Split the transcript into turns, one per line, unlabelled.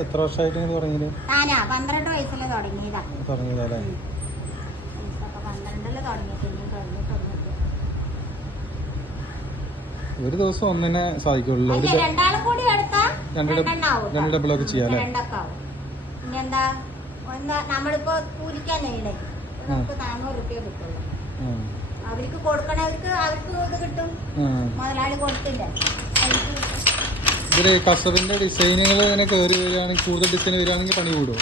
എത്ര വർഷമായിട്ട് ഇങ്ങനെ തുടങ്ങിയത്?
പന്ത്രണ്ട് വയസ്സിൽ തുടങ്ങിയതാ.
തുടങ്ങിയതല്ലേ
പന്ത്രണ്ടിൽ തുടങ്ങിയിട്ടുണ്ട്
ഒരു ദിവസം ഒന്നിനെ സാധിക്കുള്ളൂ. ഒരു
അല്ല,
ഡ-
രണ്ടാളും കൂടി എടുത്താ
രണ്ട് രണ്ട് ഡബിളൊക്കെ ചെയ്യാം അല്ലേ?
ഒന്ന് നമ്മളിപ്പോ കൂലിക്കാൻ നമുക്ക് നാനൂറ് റുപ്യ കിട്ടുള്ളൂ.
ഉം.
അവർക്ക് കൊടുക്കണവർക്ക് അവർക്ക് ഇത് കിട്ടും. മുതലാളി കൊടുത്തില്ല?
ഇതിൽ കസവിന്റെ ഡിസൈനുകൾ ഇങ്ങനെ കയറി വരികയാണെങ്കിൽ കൂടുതൽ ഡിസൈൻ വരികയാണെങ്കിൽ പണി കൂടുമോ